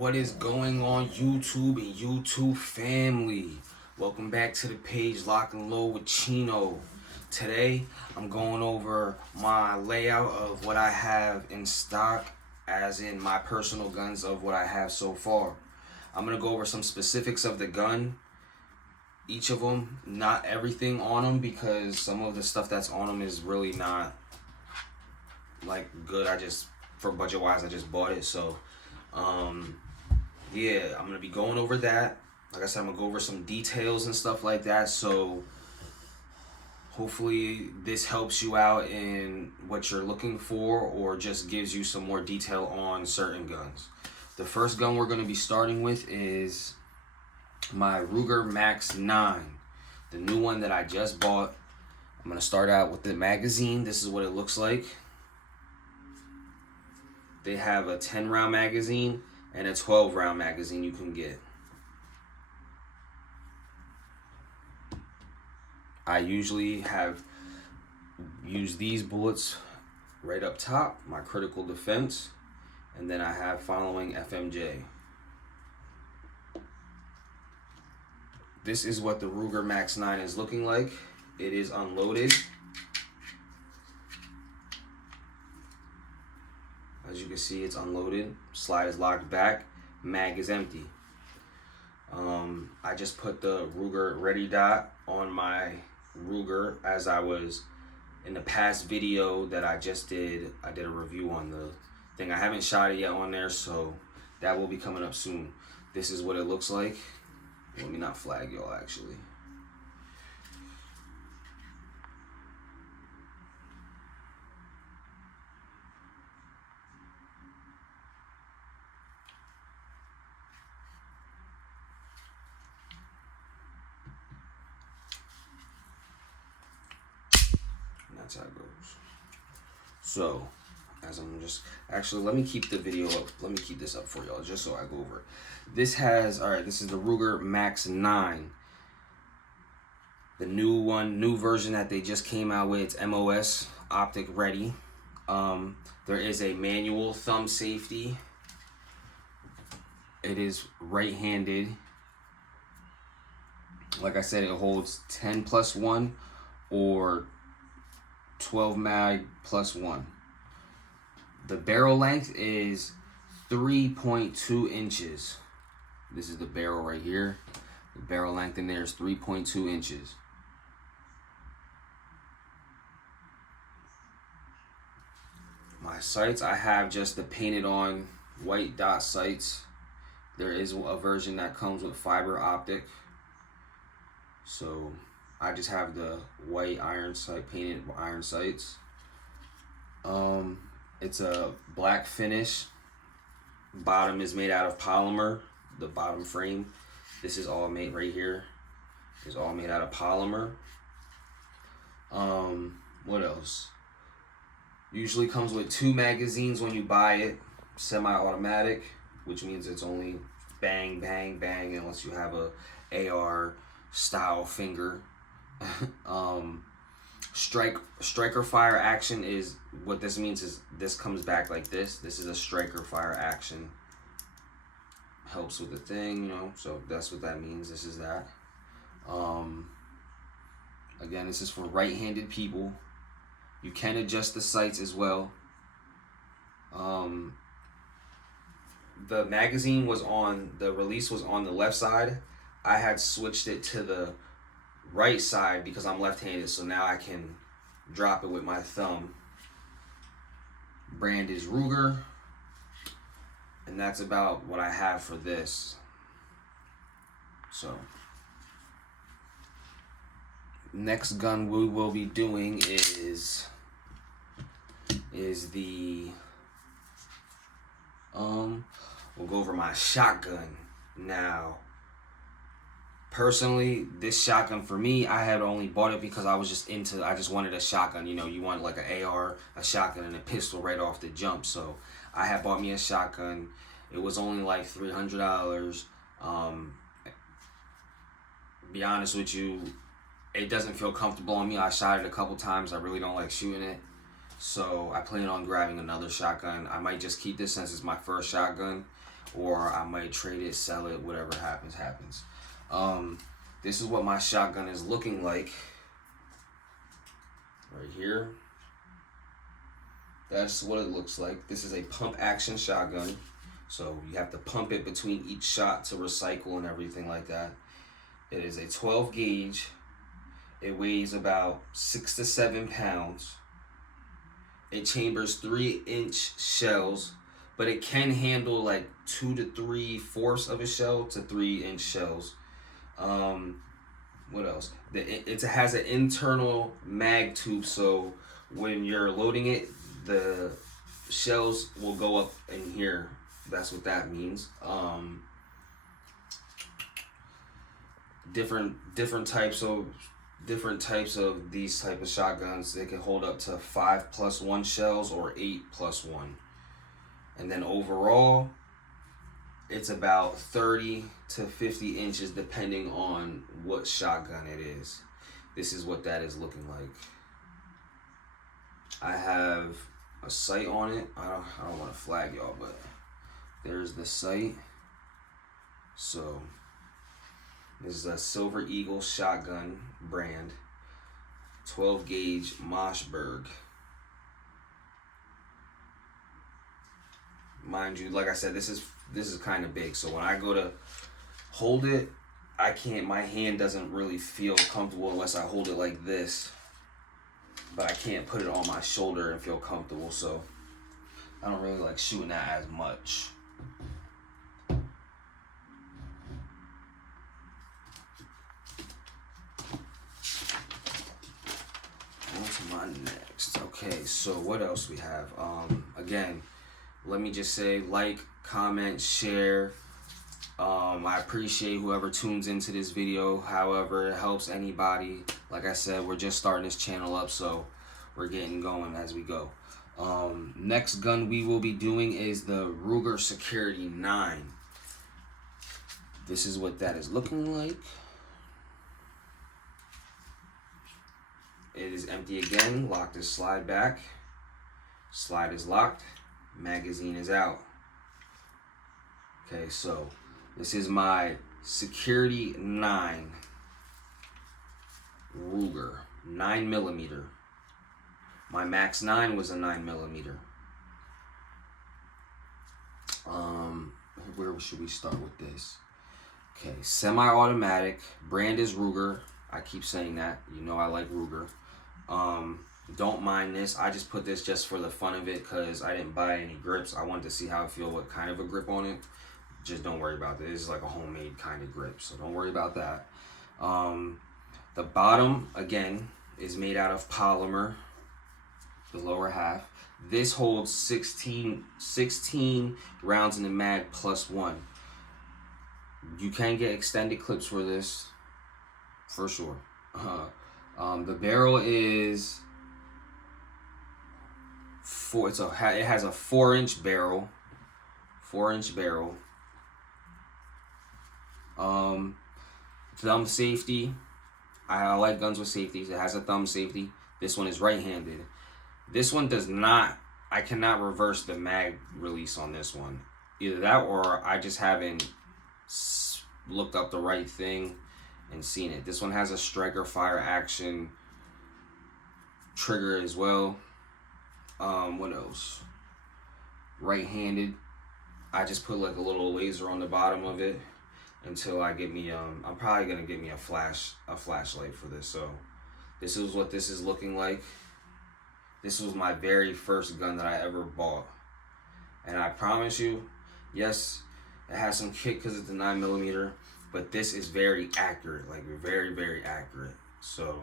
What is going on, YouTube and YouTube family? Welcome back to the page Lock and Load with Chino. Today I'm going over my layout of what I have in stock, as in my personal guns of what I have so far. I'm gonna go over some specifics of the gun, each of them, not everything on them, because some of the stuff that's on them is really not like good. For budget wise, I just bought it, so yeah, I'm gonna be going over that. Like I said, I'm gonna go over some details and stuff like that, so hopefully this helps you out in what you're looking for, or just gives you some more detail on certain guns. The first gun we're gonna be starting with is my Ruger Max 9, the new one that I just bought. I'm gonna start out with the magazine. This is what it looks like. They have a 10 round magazine and a 12 round magazine you can get. I usually have used these bullets right up top, my critical defense, and then I have following FMJ. This is what the Ruger Max 9 is looking like. It is unloaded. As you can see, it's unloaded. Slide is locked back. Mag is empty. I just put the Ruger Ready Dot on my Ruger, as I was in the past video that I just did. I did a review on the thing. I haven't shot it yet on there, so that will be coming up soon. This is what it looks like. Let me not flag y'all, actually. That's how it goes. So, as I'm just actually, let me keep the video up. Let me keep this up for y'all, just so I go over it. This has, all right, this is the Ruger Max 9, the new version that they just came out with. It's MOS optic ready. There is a manual thumb safety. It is right-handed. Like I said, it holds 10 plus 1 or 12 mag plus 1. The barrel length is 3.2 inches. This is the barrel right here. The barrel length in there is 3.2 inches. My sights, I have just the painted on white dot sights. There is a version that comes with fiber optic, so I just have the white iron sight, painted iron sights. It's a black finish. Bottom is made out of polymer. The bottom frame. This is all made right here. Is all made out of polymer. What else? Usually comes with 2 magazines when you buy it. Semi-automatic, which means it's only bang, bang, bang, unless you have a AR style finger. Striker fire action is what this means. Is this comes back like this. This is a striker fire action. Helps with the thing, you know, so that's what that means. This is that. Again, this is for right-handed people. You can adjust the sights as well. The magazine was on, the release was on the left side. I had switched it to the right side because I'm left-handed, so now I can drop it with my thumb. Brand is Ruger, and that's about what I have for this. So next gun we will be doing is the we'll go over my shotgun. Now, personally, this shotgun for me, I had only bought it because I just wanted a shotgun. You know, you want like an AR, a shotgun, and a pistol right off the jump. So I had bought me a shotgun. It was only like $300. Be honest with you, it doesn't feel comfortable on me. I shot it a couple times. I really don't like shooting it. So I plan on grabbing another shotgun. I might just keep this since it's my first shotgun. or I might trade it, sell it, whatever happens, happens. This is what my shotgun is looking like right here. That's what it looks like. This is a pump action shotgun. So you have to pump it between each shot to recycle and everything like that. It is a 12 gauge. It weighs about 6 to 7 pounds. It chambers 3-inch shells, but it can handle like 2 to 3/4 of a shell to 3-inch shells. What else? It has an internal mag tube, so when you're loading it, the shells will go up in here. That's what that means. Different types of these type of shotguns. They can hold up to 5+1 shells or 8+1, and then overall, it's about 30 to 50 inches depending on what shotgun it is. This is what that is looking like. I have a sight on it. I don't want to flag y'all, but there's the sight. So this is a Silver Eagle shotgun brand, 12 gauge Mossberg. Mind you, like I said, this is kind of big, so when I go to hold it, my hand doesn't really feel comfortable unless I hold it like this, but I can't put it on my shoulder and feel comfortable, so I don't really like shooting that as much. What's my next? Okay, so what else we have? Again, let me just say, like, comment, share. I appreciate whoever tunes into this video. However it helps anybody. Like I said, we're just starting this channel up, so we're getting going as we go. Next gun we will be doing is the Ruger Security 9. This is what that is looking like. It is empty again. Lock this slide back. Slide is locked. Magazine is out. Okay, so this is my Security 9 Ruger 9mm. My Max 9 was a 9mm. Where should we start with this? Okay, semi-automatic. Brand is Ruger. I keep saying that. You know I like Ruger. Don't mind this. I just put this just for the fun of it because I didn't buy any grips. I wanted to see how it feel, what kind of a grip on it. Just don't worry about this. This is like a homemade kind of grip, so don't worry about that. The bottom, again, is made out of polymer. The lower half. This holds 16 rounds in the mag +1. You can get extended clips for this, for sure. The barrel is it has a 4-inch barrel. 4-inch barrel. Thumb safety. I like guns with safeties. It has a thumb safety. This one is right-handed. This one does not. I cannot reverse the mag release on this one. Either that or I just haven't looked up the right thing and seen it. This one has a striker fire action trigger as well. What else? Right-handed. I just put like a little laser on the bottom of it until I get me I'm probably gonna get me a flashlight for this. So this is what this is looking like. This was my very first gun that I ever bought, and I promise you, yes, it has some kick because it's a 9mm, but this is very accurate, like very, very accurate. So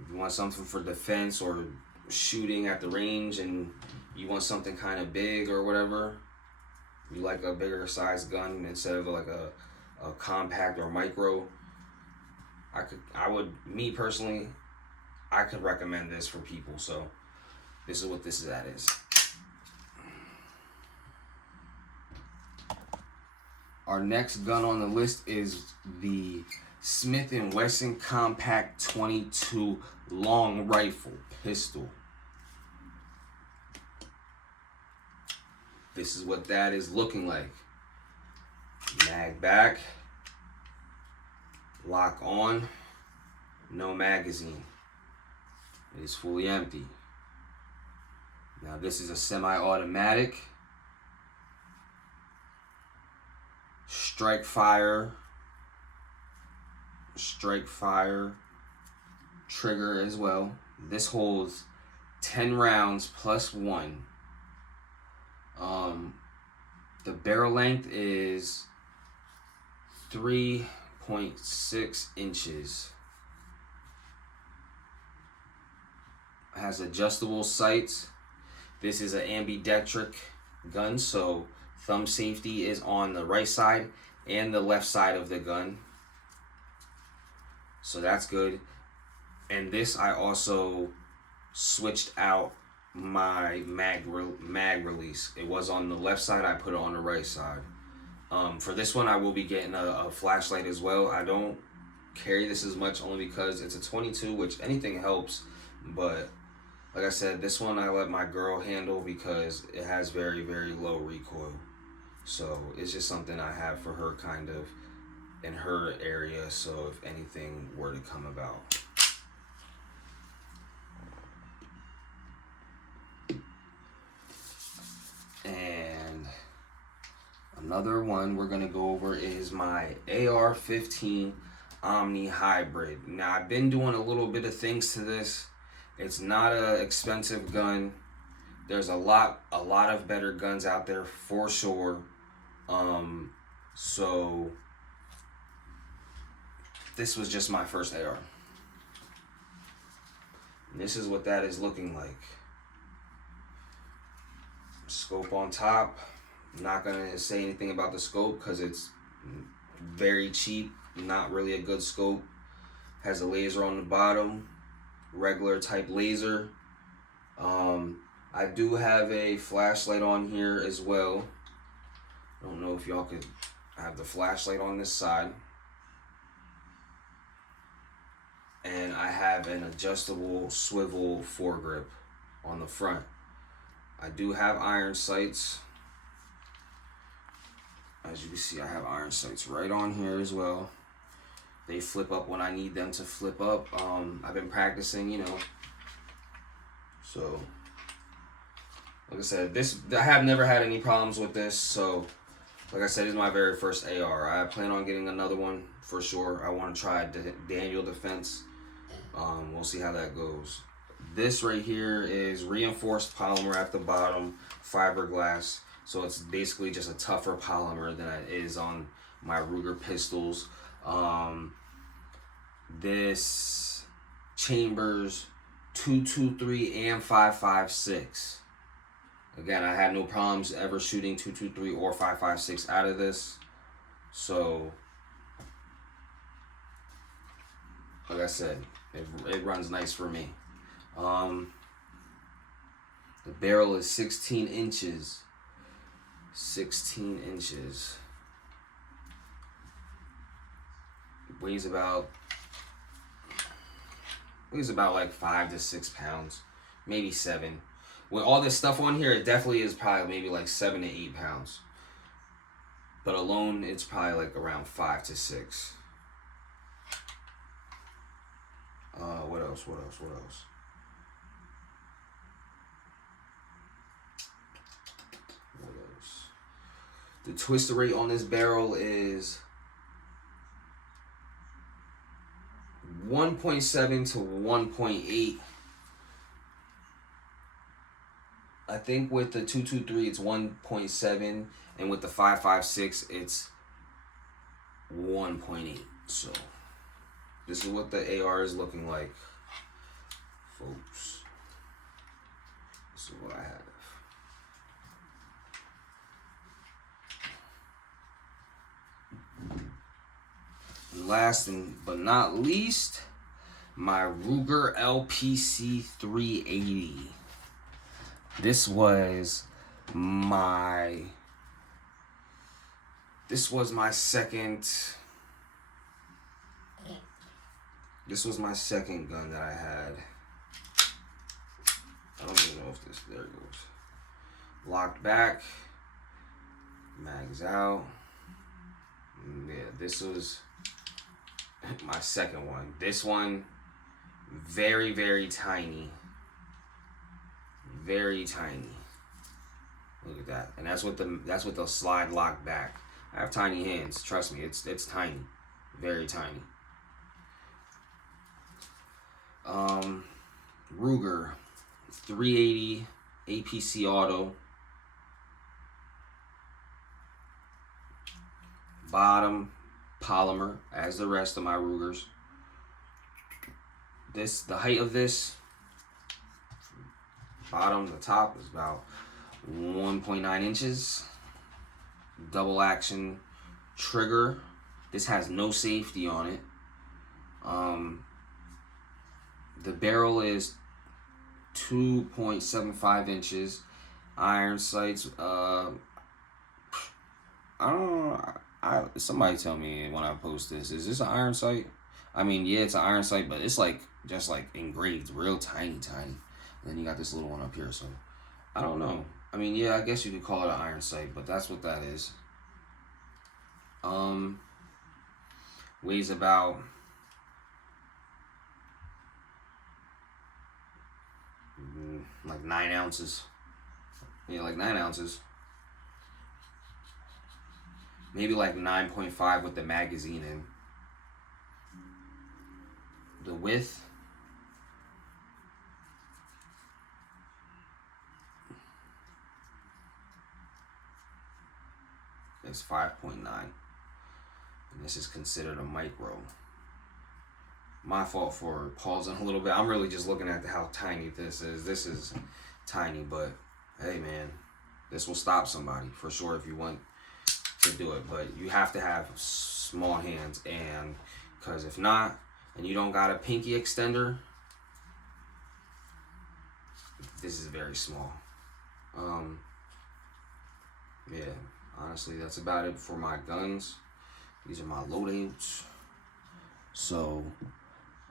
if you want something for defense or shooting at the range and you want something kind of big or whatever, you like a bigger size gun instead of like a compact or micro, me personally, I could recommend this for people. So this is what this is. Our next gun on the list is the Smith & Wesson Compact 22 long rifle pistol. this is what that is looking like. Mag back, lock on, no magazine. It is fully empty. Now this is a semi-automatic. Strike fire trigger as well. This holds 10 rounds plus 1. The barrel length is 3.6 inches. It has adjustable sights. This is an ambidextric gun, so thumb safety is on the right side and the left side of the gun. So that's good. And this, I also switched out my mag release. It was on the left side, I put it on the right side. For this one, I will be getting a flashlight as well. I don't carry this as much only because it's a 22, which anything helps. But like I said, this one I let my girl handle because it has very, very low recoil. So it's just something I have for her kind of in her area, so if anything were to come about. And another one we're gonna go over is my AR-15 Omni Hybrid. Now I've been doing a little bit of things to this. It's not an expensive gun. There's a lot of better guns out there for sure. So this was just my first AR. And this is what that is looking like. Scope on top. I'm not gonna say anything about the scope because it's very cheap, not really a good scope. Has a laser on the bottom, regular type laser. I do have a flashlight on here as well. I don't know if y'all could have the flashlight on this side. And I have an adjustable swivel foregrip on the front. I do have iron sights. As you can see, I have iron sights right on here as well. They flip up when I need them to flip up. I've been practicing, you know. So, like I said, I have never had any problems with this. So, like I said, this is my very first AR. I plan on getting another one for sure. I want to try Daniel Defense. We'll see how that goes. This right here is reinforced polymer at the bottom, fiberglass. So it's basically just a tougher polymer than it is on my Ruger pistols. This chambers 223 and 5.56. Again, I had no problems ever shooting 223 or 5.56 out of this. So, like I said, it runs nice for me. The barrel is 16 inches. 16 inches. Weighs about like 5 to 6 pounds, maybe 7. With all this stuff on here, it definitely is probably maybe like 7 to 8 pounds. But alone, it's probably like around 5 to 6. What else? The twister rate on this barrel is 1.7 to 1.8. I think with the 223 it's 1.7, and with the 5.56 it's 1.8. So this is what the AR is looking like, folks. This is what I have. Last but not least, my Ruger LPC 380. This was my second gun that I had. I don't even know if there it goes. Locked back, Mags out. Yeah, this was my second one. This one, very, very tiny. Very tiny. Look at that. And that's what the slide lock back. I have tiny hands. Trust me, it's tiny. Very tiny. Ruger 380 APC auto. Bottom polymer as the rest of my Rugers. The height of this bottom to top is about 1.9 inches. Double action trigger. This has no safety on it. The barrel is 2.75 inches. Iron sights. I don't know. Somebody tell me when I post this. Is this an iron sight? I mean, yeah, it's an iron sight, but it's like just like engraved, real tiny. And then you got this little one up here, so I don't know. I mean, yeah, I guess you could call it an iron sight, but that's what that is. Weighs about like 9 ounces. Yeah, like 9 ounces. Maybe like 9.5 with the magazine in. The width is 5.9. And this is considered a micro. My fault for pausing a little bit. I'm really just looking at how tiny this is. This is tiny, but hey man, this will stop somebody for sure if you want to do it. But you have to have small hands, and because if not, and you don't got a pinky extender, this is very small. Yeah, honestly, that's about it for my guns. These are my loadouts. So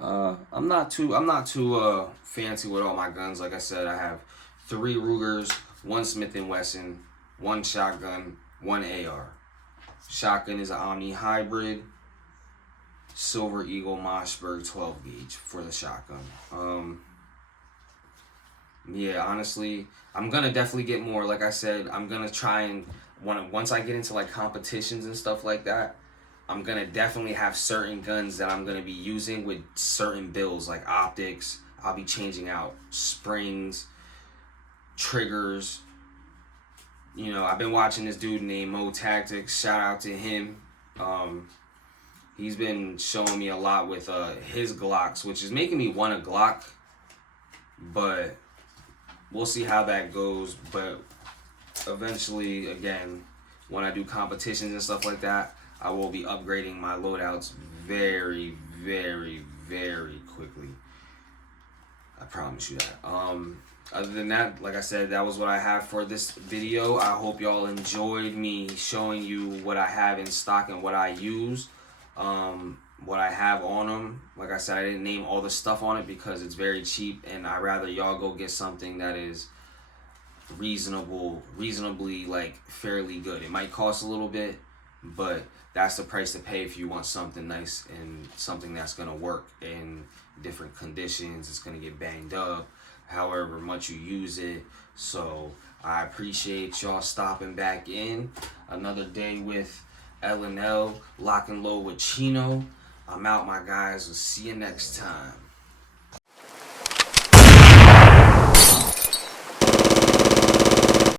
I'm not too fancy with all my guns. Like I said, I have 3 Rugers, 1 Smith & Wesson, 1 shotgun, 1 AR. Shotgun is an Omni hybrid, Silver Eagle Mossberg 12 gauge for the shotgun. Yeah, honestly, I'm gonna definitely get more. Like I said, I'm gonna try and once I get into like competitions and stuff like that, I'm gonna definitely have certain guns that I'm gonna be using with certain builds, like optics. I'll be changing out springs, triggers. You know, I've been watching this dude named Mo Tactics. Shout out to him. He's been showing me a lot with his Glocks, which is making me want a Glock. But we'll see how that goes. But eventually, again, when I do competitions and stuff like that, I will be upgrading my loadouts very, very, very quickly. I promise you that. Other than that, like I said, that was what I have for this video. I hope y'all enjoyed me showing you what I have in stock and what I use. What I have on them. Like I said, I didn't name all the stuff on it because it's very cheap, and I'd rather y'all go get something that is reasonably like fairly good. It might cost a little bit, but that's the price to pay if you want something nice and something that's gonna work in different conditions. It's gonna get banged up however much you use it. So I appreciate y'all stopping back in. Another day with L&L, Lock and Load with Chino. I'm out, my guys. We'll see you next time.